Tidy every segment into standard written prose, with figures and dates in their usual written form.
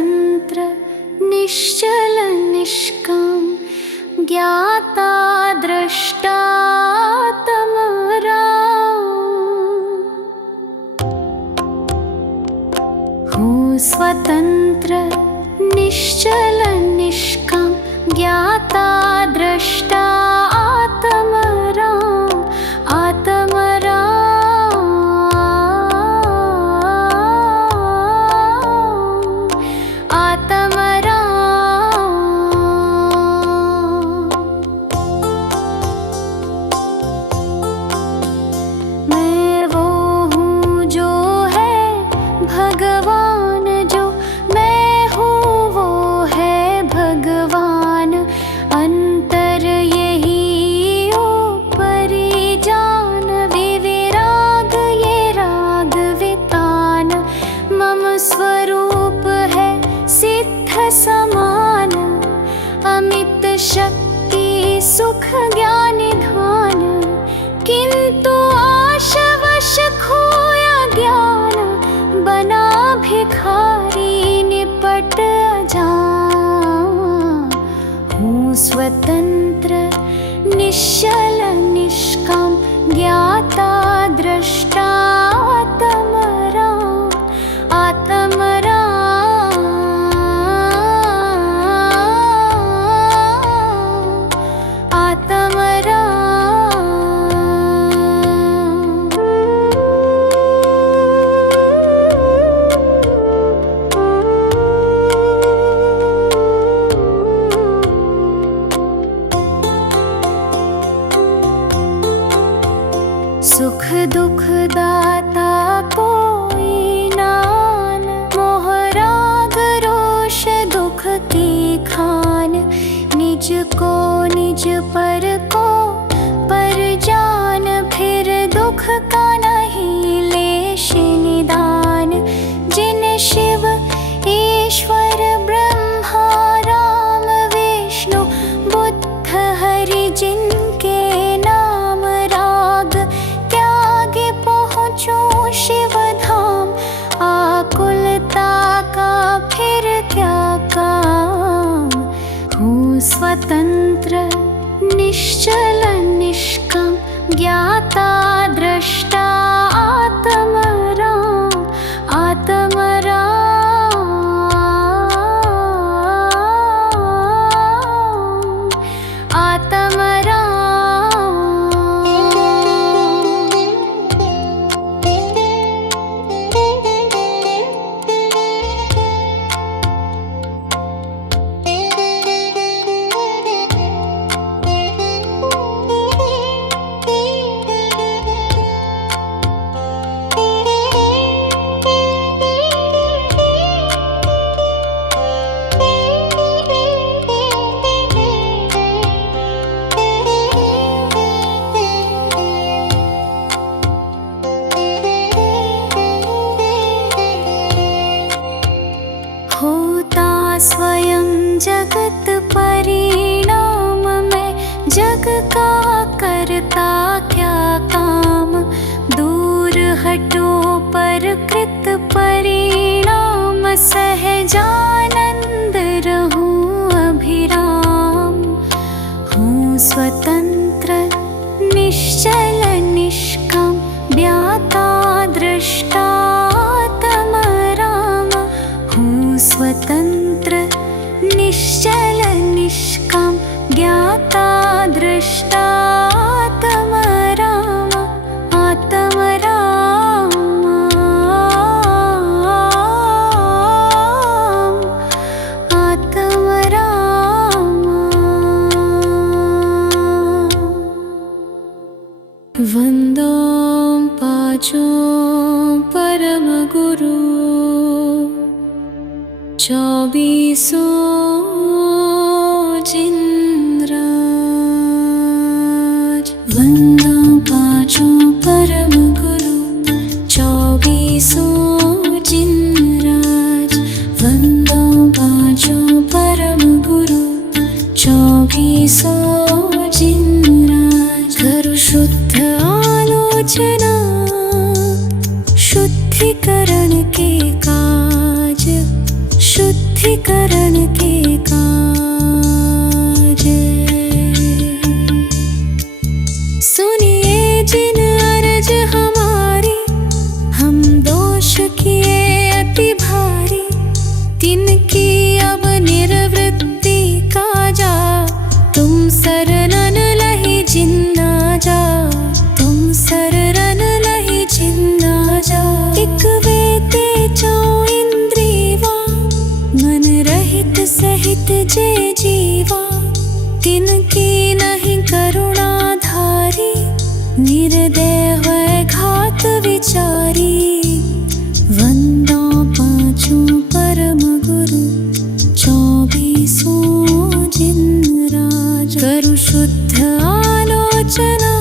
स्वतंत्र निश्चल निष्काम ज्ञाता द्रष्टा तमराम। हूँ स्वतंत्र निश्चल निष्काम ज्ञाता द्रष्टा आत्मराम आत्मराम आत्मराम। मैं वो हूँ जो है भगवान, जो मैं हूँ वो है भगवान। अंतर यही ऊपरी जान, विविराग ये राग वितान। मम स्वरूप है सिद्ध समान, अमित शक्ति सुख ज्ञान निधान। किंतु आशवश खोया ज्ञान, बना भिखारी निपट अजान। हूँ स्वतंत्र निश्चल निष्काम ज्ञाता द्रष्टा आत्मराम आत्मराम आत्मराम। सुख दुख दाता कोई नान, मोह राग रोष दुख की खान। निज को निज पर को पर जान, फिर दुख का नहीं लेश निदान। जिन शिव ईश्वर ब्रह्मा राम विष्णु बुद्ध हरि, जिनके नाम राग त्यागे पहुँचो शिव धाम। आकुलता का फिर क्या काम, हूँ स्वतंत्र निश्चल निष्काम ज्ञाता द्रष्टा आत्मराम आत्मराम आत्मराम। होता स्वयं जगत परिणाम, में जग का करता क्या काम। दूर हटो पर कृत परिणाम, सहजानंद रहूं अभिराम। हूँ स्वतंत्र निश्चल निष्काम ज्ञाता द्रष्टा आत्मराम। हूँ स्वतंत्र निश्चल निष्काम ज्ञाता द्रष्टा आत्मराम आत्मराम आत्मराम। वंदो पाचो परम गुरु, चौबीसों जिनराज। वंदो पाचो परम गुरु, चौबीसों जिनराज। वंदो पाचो परम गुरु, चौबीसों जिनराज। करु शुद्ध आलोचना, शुद्धिकरण के काज। शुद्ध शुद्धिकरण के काज। सुनिए जिन अर्ज हमारी, हम दोष किए अति भारी, तिनकी अब निर्वृत्ति काजा। तुम शरणन लहि जिन्ना जा, तुम शरणन लहि जिन्ना जा। एक वेते चौ इंद्रियवा, मन रहित सहित जे जीवा। तिनकी नहीं करुणा धारी, निर्दय घात विचारी। वंदो पांचों परम गुरु, 24 जिनराज। करु शुद्ध आलोचना,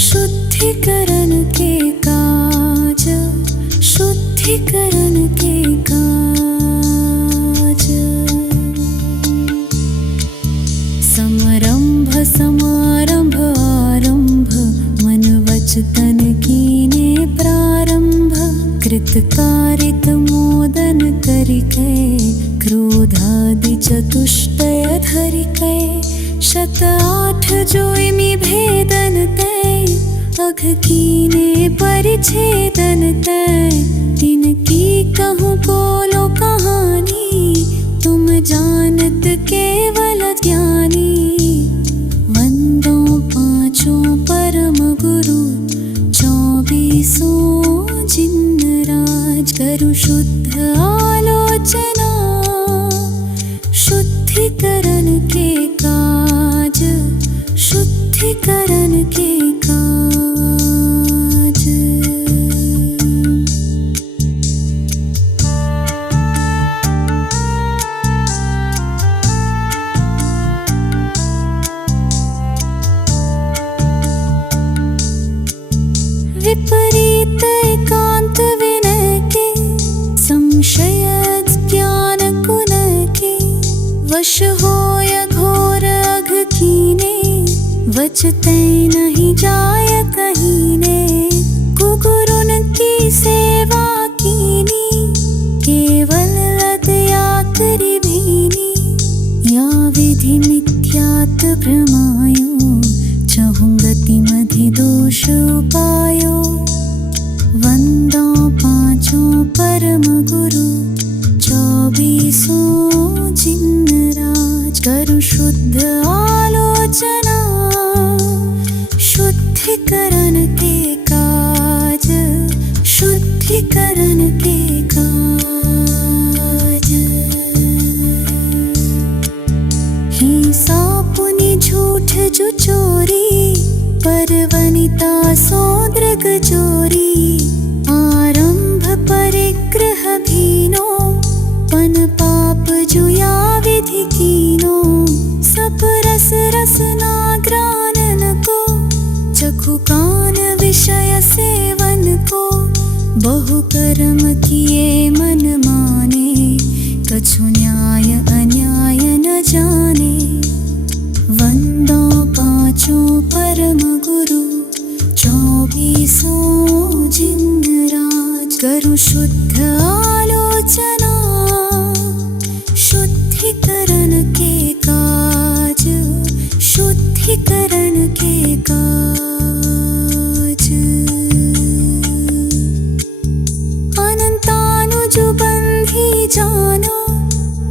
शुद्धिकरण के काज, शुद्धिकरण के काज। समरंभ समारंभ आरंभ, मन वच तन कीने प्रारंभ। कृतकारित मोदन करिकै, क्रोधादि चतुष्टय धरिकै। 108 जोइमि भेदन तै, अघ कीने परिच्छेदन तै। तिनकी कहूँ बोलो कहानी, तुम जानत केवल ज्ञानी। वंदो पांचों परम गुरु, 24 जिनराज। करु शुद्ध आलोचना, शुद्धिकरण के काज, शुद्धिकरण के काज। विपरीत एकांत विनय के, संशय ज्ञान कुन के। वश होय घोर अघ कीने, वचते नहीं जाय कहीने। कुगुरुन की सेवा कीनी, केवल लदया करी भीनी। या विधि मिथ्यात भ्रमायो, चहुंगति मधि दोष उपायो। वंदो पांचों परम गुरु, 24 जिनराज। करु शुद्ध आलोचना, शुद्धिकरण के काज, शुद्धिकरण के काज। हिंसा पुनि झूठ जो चोरी, परवनिता सौद्रग जोरी। आरंभ परिग्रह भीनो, पन पाप जुया विधि कीनो। सब रस रसना ग्रानन को, चखु कान विषय सेवन को। बहु कर्म किए मन माने, कछु न्याय अन्याय न जाने। वंदो पांचों परम गुरु, 24 जिनराज। करु शुद्ध आलोचना, शुद्धिकरण के काज, शुद्धिकरण के काज। अनंतानुजुबंधी जानो,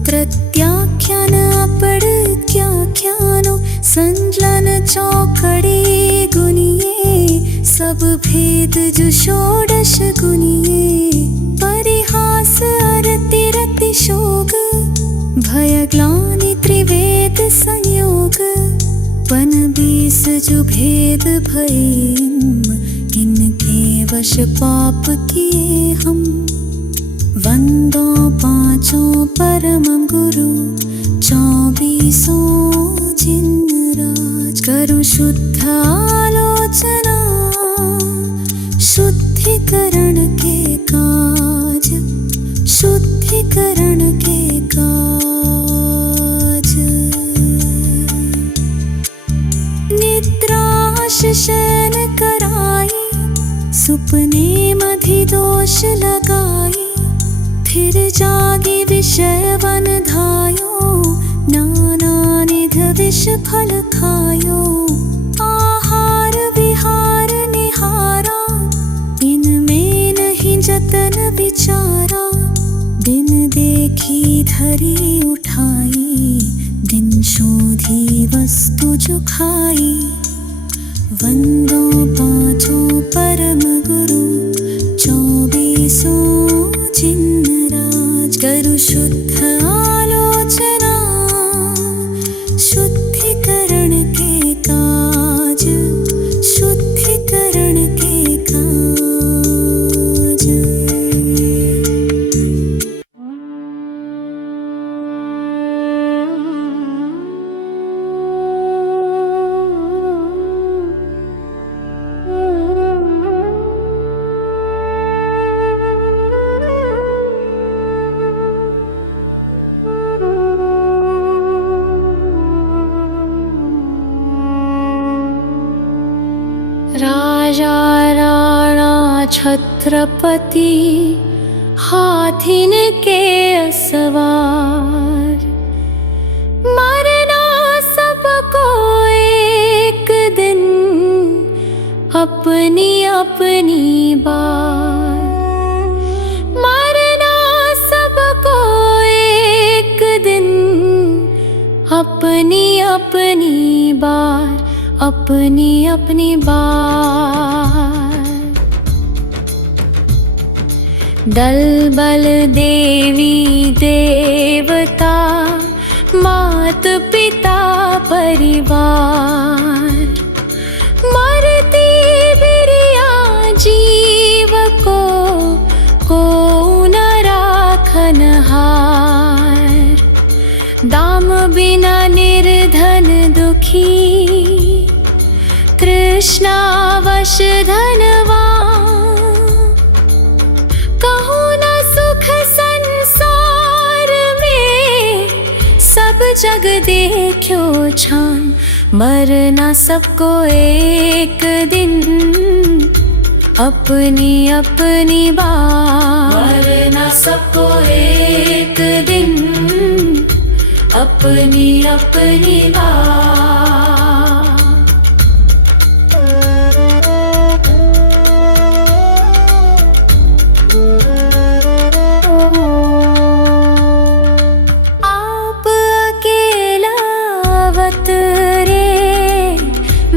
प्रत्याख्यान अपड़त्याख्यानो। संजलन चौकड़ी गुनिए, सब भेद जो षोडश गुनिए। परिहास अरति रति शोक, भय ग्लानि त्रिवेद संयोग। पन 20 जो भेद भये, इनके वश पाप किए हम। वंदो पांचों परम गुरु, 24 जिनराज। करु शुद्ध आलोचना, शुद्धिकरण के काज, शुद्धिकरण के काज। निद्राश शयन कराई, सुपने मधि दोष लगाई। फिर जागी विषयवन धायो, नानानिध विष फल खायो। आहार विहार निहारा, इनमें नहीं जतन विचारा। दिन देखी धरी उठाई, दिन शोधी वस्तु जो खाई। वंदो पाँचों परम गुरु, 24 जिनराज। करु शुद्ध आलोचना, शुद्धिकरण के काज, शुद्धिकरण के काज। राजा राणा छत्रपति, हाथिन के असवार। मरना सबको एक दिन, अपनी अपनी बार। मरना सबको एक दिन, अपनी अपनी बार, अपनी अपनी बार। दल बल देवी देवता, मात पिता परिवार। मरती बिरिया जीव को न राखनहार। दाम बिना निर्धन दुखी, कृष्णावश धनवान। कहूँ न सुख संसार में, सब जग देखो छान। मरना सबको एक दिन, अपनी अपनी बार। मरना सबको एक दिन, अपनी अपनी बार।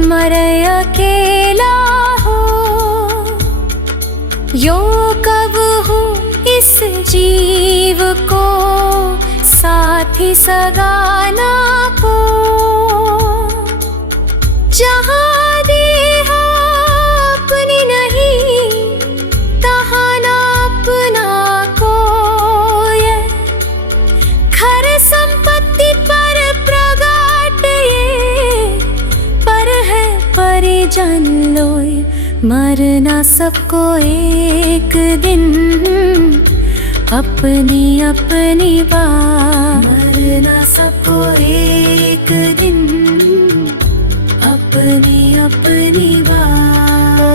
मरे अकेला हो, यो कब हो इस जीव को, साथी सगाना को। जहाँ देहा अपनी नहीं, तहाँ ना अपना कोई। खर संपत्ति पर प्रगाट ये, पर है परिजन लोय। मरना सबको एक दिन, अपनी अपनी बार। मरना सबको एक दिन, अपनी अपनी बार।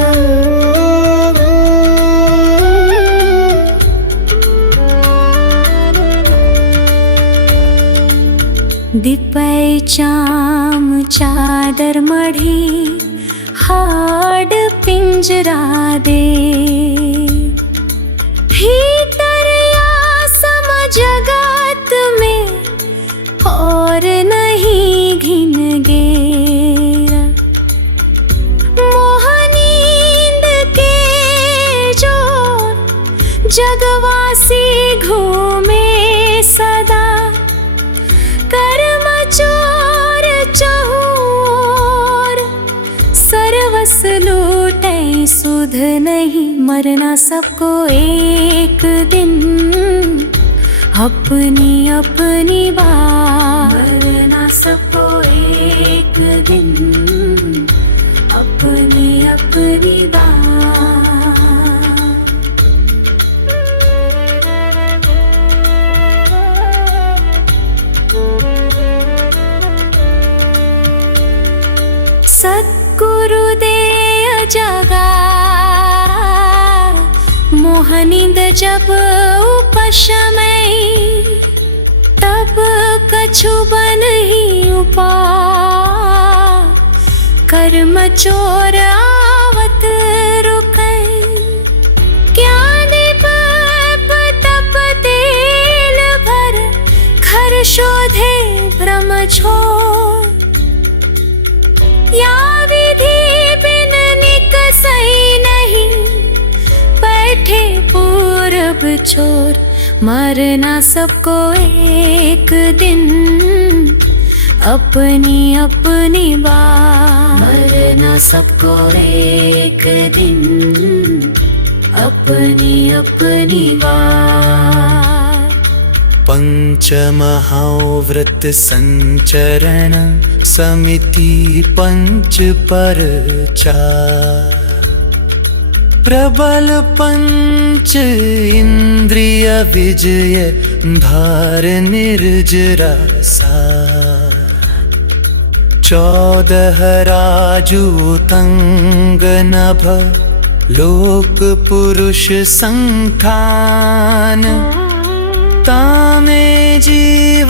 दिपै चाम चादर मढ़ी, हाड पिंजरा दे। भीतर आसम जगत में, और नहीं घिन गेरा। मोह नींद के जो जगवासी घूमे सदा। कर्म चोर चहूर, सर्वस लूटे सुध नहीं। मरना सबको एक दिन, अपनी अपनी बार। मरना सबको एक दिन, अपनी अपनी बार। सद्गुरुदेव जगा, मोहनिंद जब उपशमय। छुबन ही उपा कर्म चोर आवत रुकै क्या दीप तप तेल भर घर शोधे भ्रम छोड़ या विधि बिन निकसई नहीं बैठे पूरब छोर मरना सबको एक दिन अपनी अपनी बात मरना सबको एक दिन अपनी अपनी बात पंचमहाव्रत संचरण समिति पंच परचार प्रबल पंच इंद्रिय विजय धार निर्जरा सार 14 राजूतंग नभ लोक पुरुष संखान तामे जीवनादितै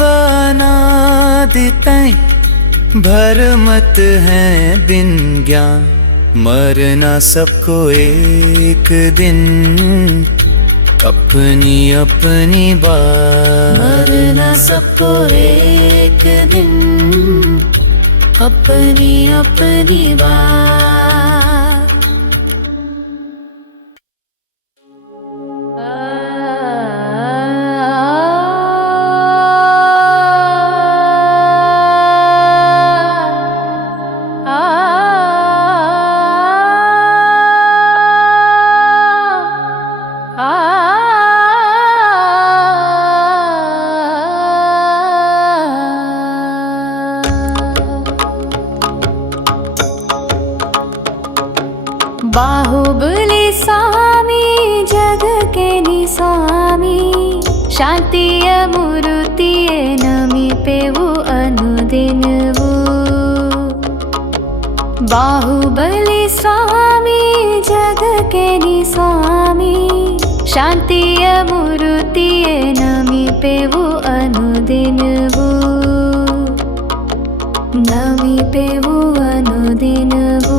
भरमत हैं बिन ज्ञान मरना सबको एक दिन अपनी अपनी बात मरना सबको एक दिन अपनी अपनी बात बाहुबली स्वामी जग के निस्वामी शांतिय मूर्तिय नमिपेवु अनुदिनवु बाहुबली स्वामी जग के निस्वामी शांतिय मूर्तिय नमिपेवु अनुदिनवु नमिपेवु अनुदिनवु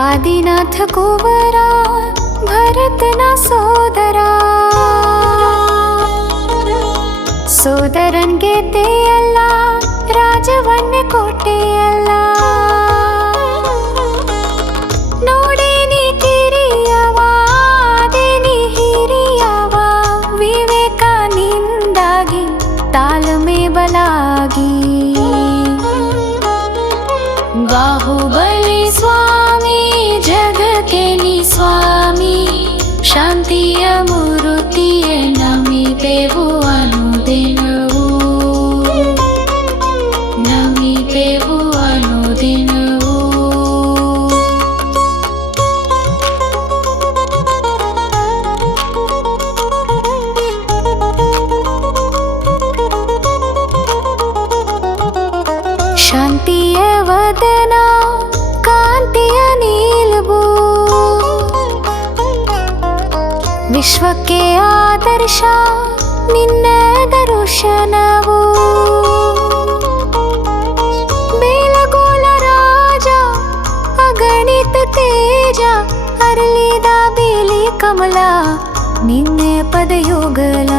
आदिनाथ कुंवरा भरत ना सोदरा सोदरन गेते अल्ला राजवन कोटे अल्ला नोडेनी ಕಿರಿಯವಾ ದೇನಿ ಹಿರಿಯವಾ ವಿವೇಕಾನಿಂದಾಗಿ ತಾಳ್ಮೆ ಬಲಾಗಿ बाहुबली स्वामी जग के निस्वामी शांतिय मूर्तिय नमिपेवु अनुदिनवु नमिपेवु अनुदिनवु शांतिय वदना कांतिय नीलबू विश्व के आदर्श निन्न दर्शनवु बेलगोल राज अगणित तेज अरलिद बेली कमल निन्ने पदयुगल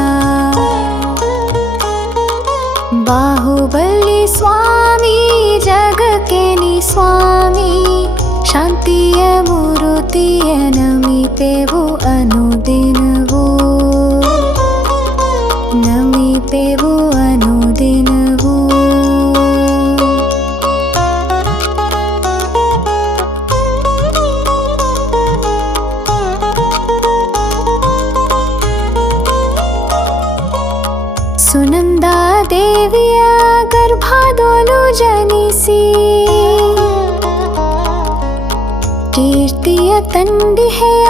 बाहुबली स्वामी जग के निस्वामी शांतिय मूर्तिय नमिपेवु अनुदिनवु नमिपेवु अनुदिनवु सुनंदा देविय गर्भादोलु जनिसी ಕೀರ್ತಿಯ ತಂದಿಹೆಯ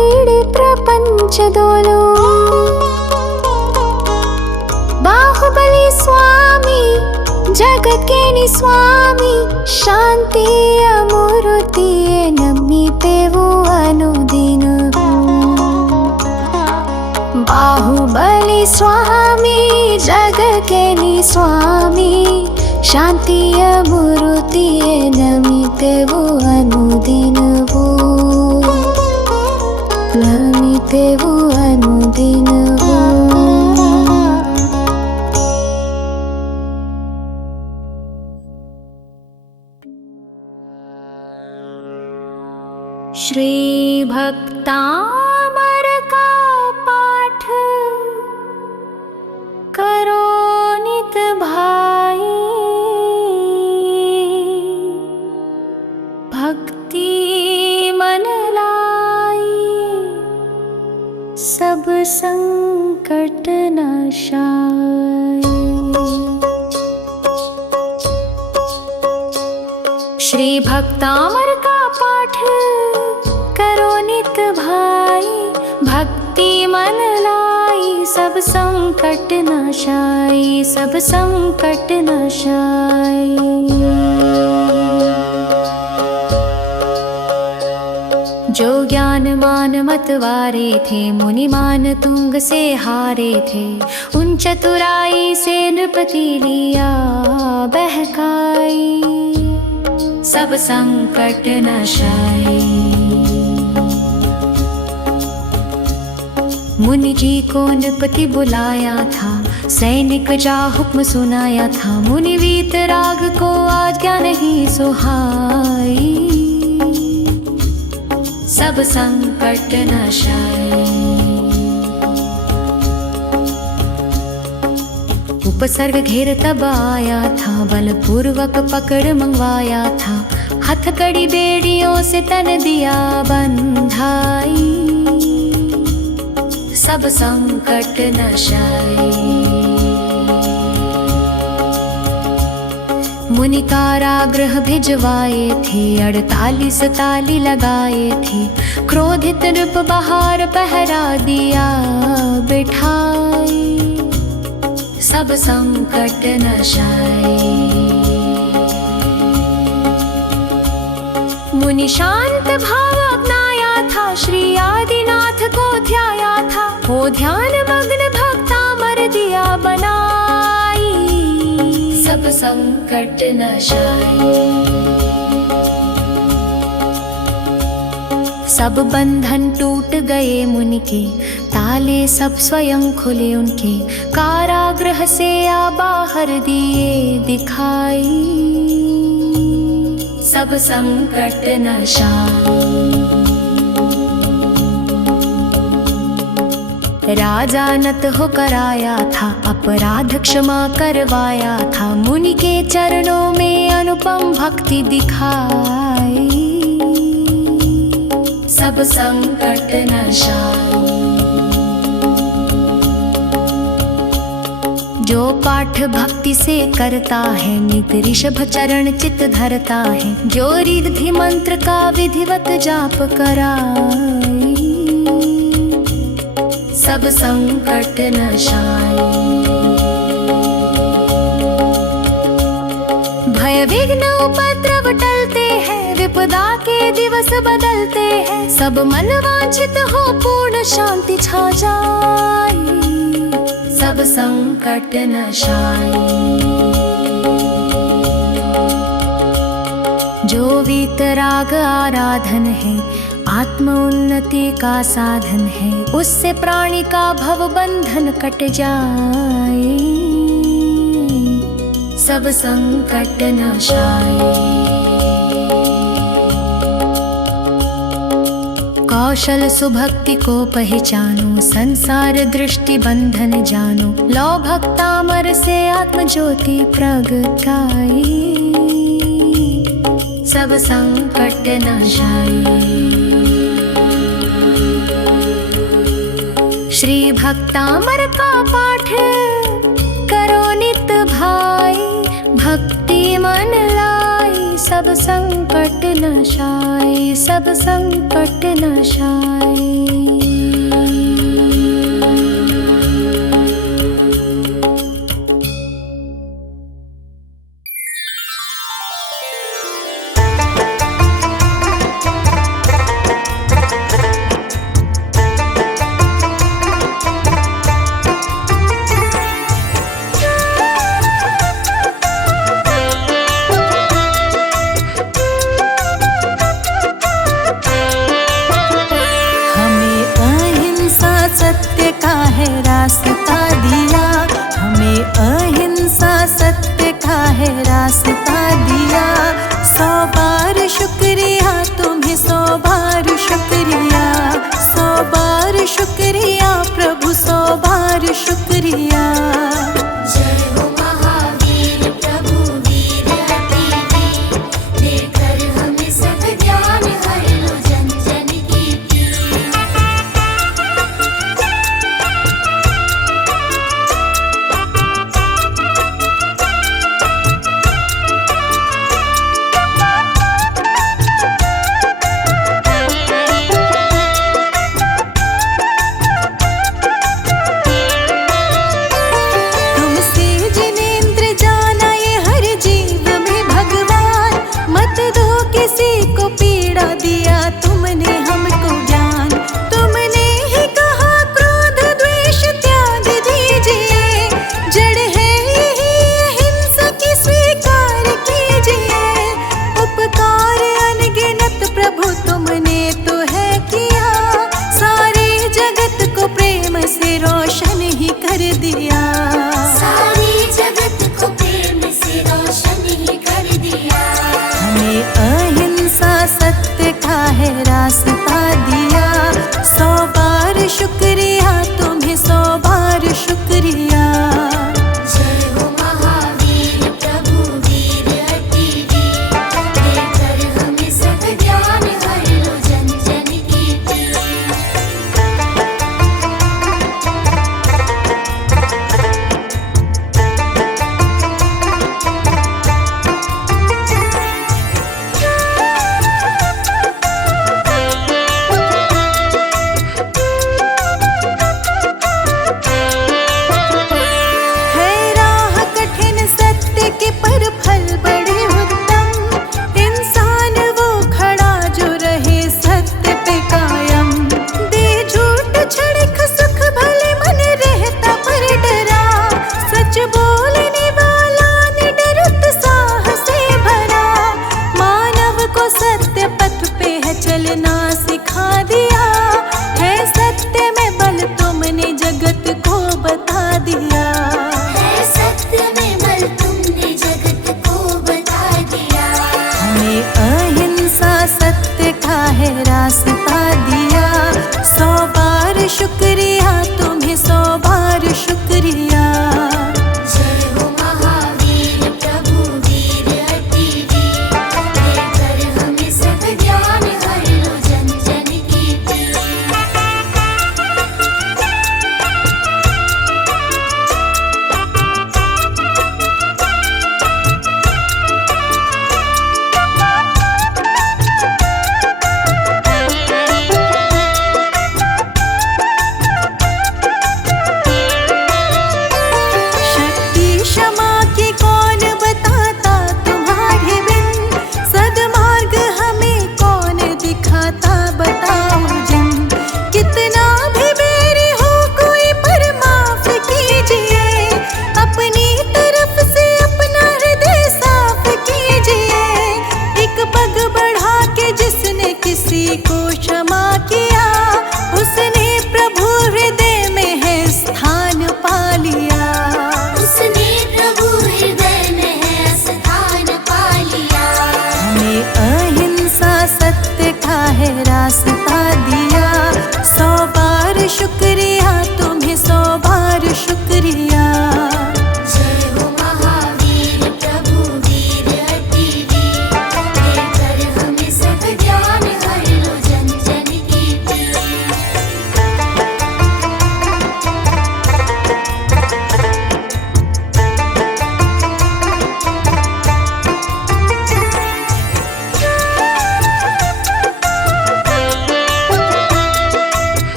ಇಡೀ ಪ್ರಪಂಚದೋಲು ಬಾಹುಬಲಿ ಸ್ವಾಮಿ ಜಗ ಜಗಕ್ಕೇನಿ ಸ್ವಾಮಿ ಶಾಂತಿಯ ಮೂರುತಿಯೇ ನಂಬಿತೆವು ಅನುದಿನವೂ. ಬಾಹುಬಲಿ ಸ್ವಾಮಿ ಜಗಕ್ಕೇನಿ ಸ್ವಾಮಿ ಶಾಂತಿಯ ಮೂರುತಿಯೇ ನಮಿತೆವು ಅನುದಿನವೂ. ನಮಿತೆವು ಅನುದಿನವೂ. श्री भक्तामर का पाठ करो नित भाई, भक्ति मन लाई सब संकट नाशाय। श्री भक्तामर का पाठ करो नित भाई, भक्ति मन लाई सब संकट नाशाई, सब संकट नाशाई। जो ज्ञान मान मतवारे थे मुनि मान तुंग से हारे थे, उन चतुराई से नृपति लिया बहकाई सब संकट नाशाई। मुनि जी को नृपति बुलाया था, सैनिक जा हुक्म सुनाया था, मुनि वीतराग को आज्ञा नहीं सुहाई सब संकट नाशाई। उपसर्ग घेर तब आया था, बलपूर्वक पकड़ मंगवाया था, हथकड़ी बेड़ियों से तन दिया बंधाई सब संकट नाशाई। मुनि कारागृह भिजवाए थे, 48 ताली लगाए थे, क्रोधित नृप बाहर पहरा दिया बिठाई सब संकट नाशाई। मुनि शांत भाव अपनाया था, श्री आदिनाथ को ध्याया था, वो ध्यान मग्न भक्ता मर दिया बनाई सब संकट नाशाई। सब बंधन टूट गए मुनि के, ताले सब स्वयं खुले उनके, कारागृह से आ बाहर दिए दिखाई सब संकट नाशाई। राजा नत होकर आया था, अपराध क्षमा करवाया था, मुनि के चरणों में अनुपम भक्ति दिखाई सब संकट नाशाई। जो पाठ भक्ति से करता है, नित ऋषभ चरण चित धरता है, जो रिद्धि मंत्र का विधिवत जाप कराई सब संकट नाशाई। भय विघ्न उपद्रव टलते हैं, विपदा के दिवस बदलते हैं, सब मन वांछित हो पूर्ण शांति छा जाए सब संकट नाशाई। जो वीतराग आराधन है, आत्म उन्नति का साधन है, उससे प्राणी का भव बंधन कट जाए सब संकट नाशाई। कौशल सुभक्ति को पहचानो, संसार दृष्टि बंधन जानो, लो भक्तामर से आत्म ज्योति प्रगटाई सब संकट नाशाई। श्री भक्तामर का पाठ करो नित भाई, भक्ति मन लाई सब संकट नाशाई सब संकट नाशाई। रास्ता दिया। 100 बार शुक्रिया तुम्हें, 100 बार शुक्रिया, 100 बार शुक्रिया प्रभु, 100 बार शुक्रिया। जय हो महावीर प्रभु वीर अति वीर, देकर हमें सब ज्ञान हर लो जन जन की पीर। तुमसे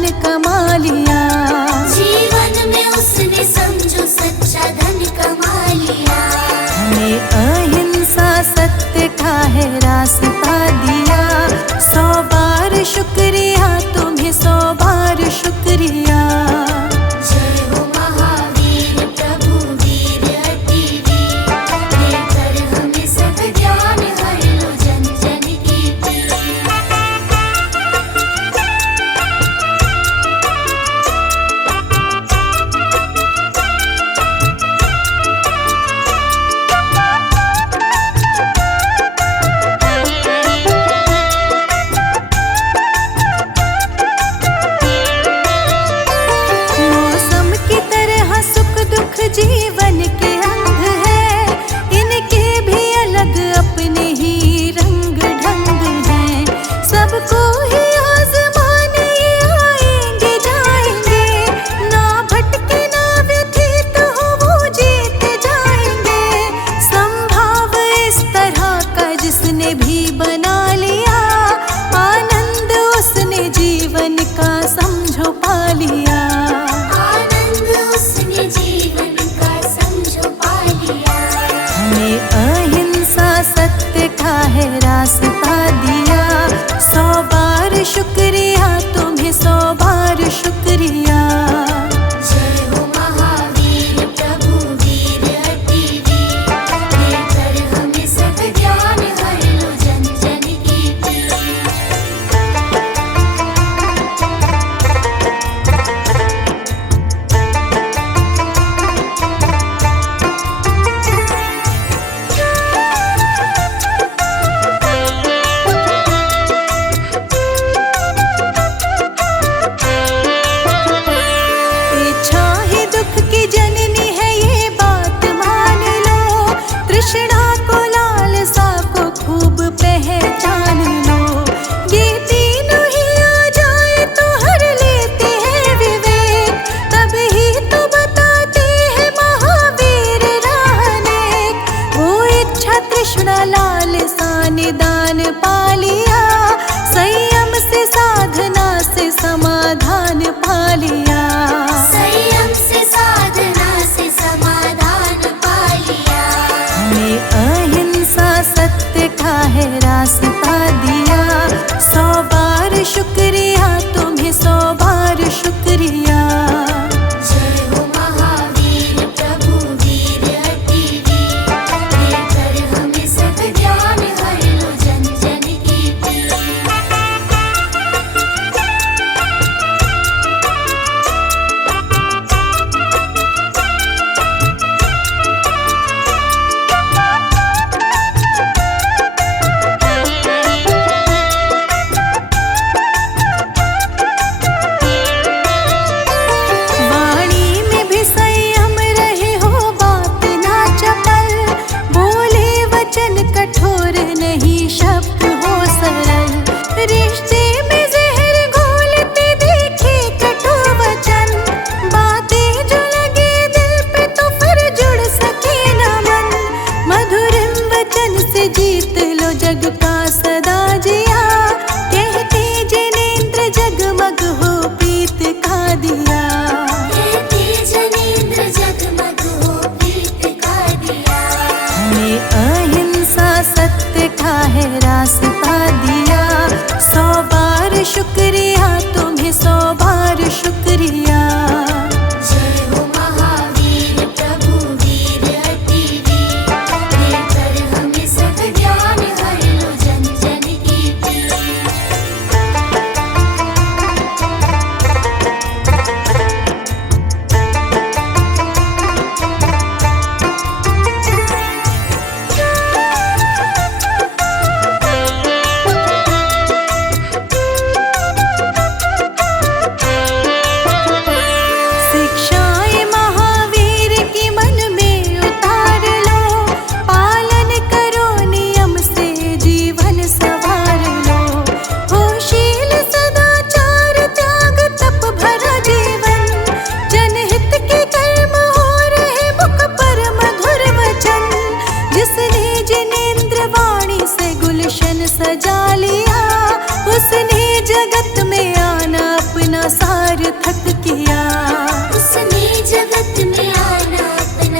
धन कमा लिया। जीवन में उसने समझो सच्चा धन कमा लिया। हमें अहिंसा सत्य का है रास्ता दिया। 100 बार शुक्रिया तुम्हें, 100 बार शुक्रिया। जय हो महावीर प्रभु वीर अति वीर, देकर हमें सब ज्ञान हर लो जन जन की पीर।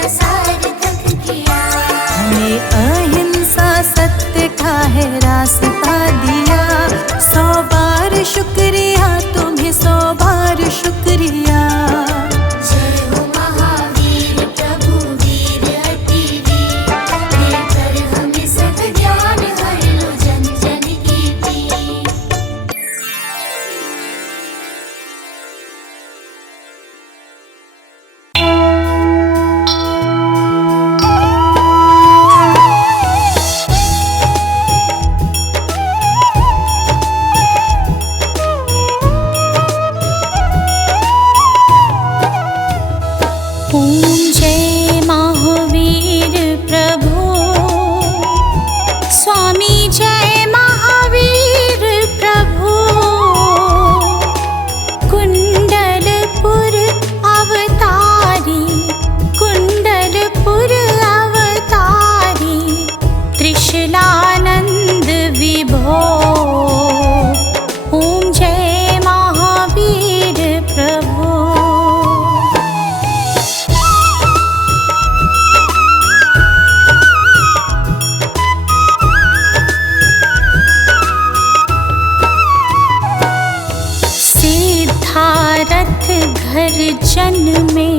अपना सार्थक किया। हमें अहिंसा सत्य का है रास्ता दिया। 100 बार शुक्रिया तुम्हें, 100 बार शुक्रिया। जय हो महावीर प्रभु वीर अति वीर, देकर हमें सब ज्ञान हर लो जन जन की पीर। ओम जय महावीर प्रभु, स्वामी जय महावीर प्रभु। कुंडलपुर अवतारी, कुंडलपुर अवतारी, त्रिशलानंद विभो। ओम जय महावीर प्रभु। सिद्धारथ घर जन्मे,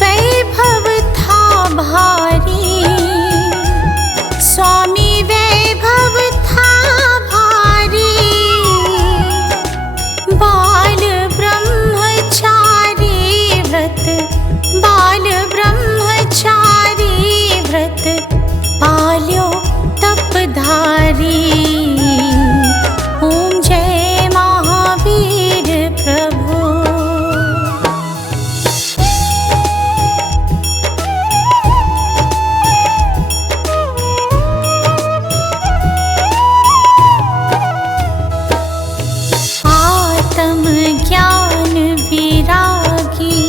वैभव था भारी, स्वामी वैभव था भारी। बाल ब्रह्मचारी व्रत, बाल ब्रह्मचारी व्रत, पाल्यो तपधारी। ओम जय महावीर प्रभु। आत्म ज्ञान विरागी,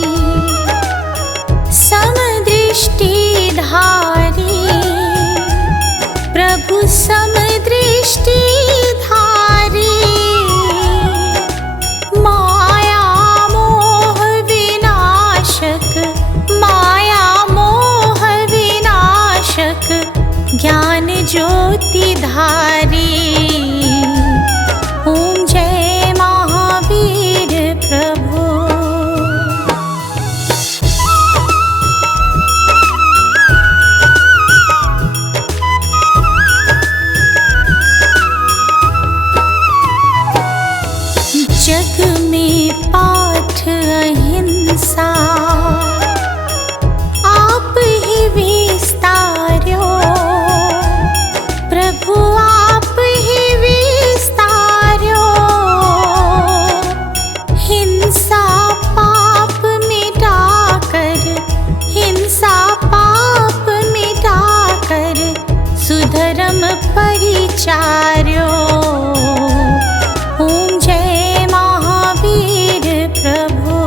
समदृष्टि धारी, प्रभु समदृष्टि धारी। माया मोह विनाशक, माया मोह विनाशक, ज्ञान ज्योति धारी। ओम जय महावीर प्रभु। जग में पाठ अहिंसा, आप ही विस्तार्यो, प्रभु आप ही विस्तार्यो। हिंसा पाप मिटाकर, हिंसा पाप मिटाकर, सुधर्म परिचार्यो। ओम जय महावीर प्रभु।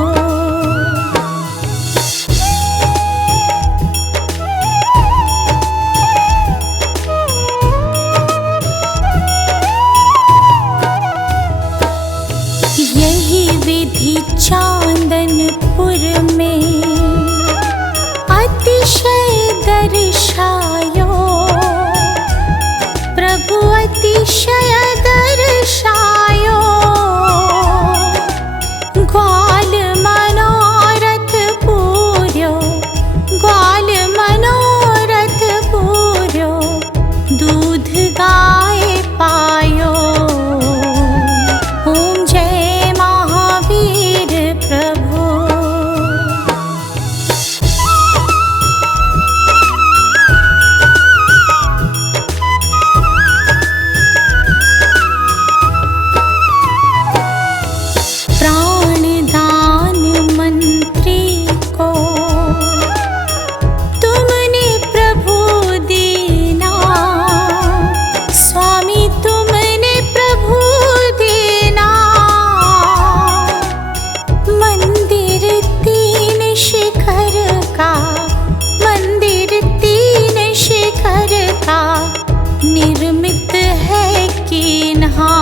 यही विधि चांदनपुर में अतिशय दर्शायो, प्रभु अतिशय दर्शायो। ग्वाल मनोरथ पूर्यो, ग्वाल मनोरथ पूर्यो, दूध गाय पायो। ओम जय महावीर प्रभु। प्राणदान मंत्री को तुमने प्रभु दीना, स्वामी तुमने प्रभु दीना। मंदिर 3 शिखर का, मंदिर 3 शिखर का, निर्मित है कीन्हा।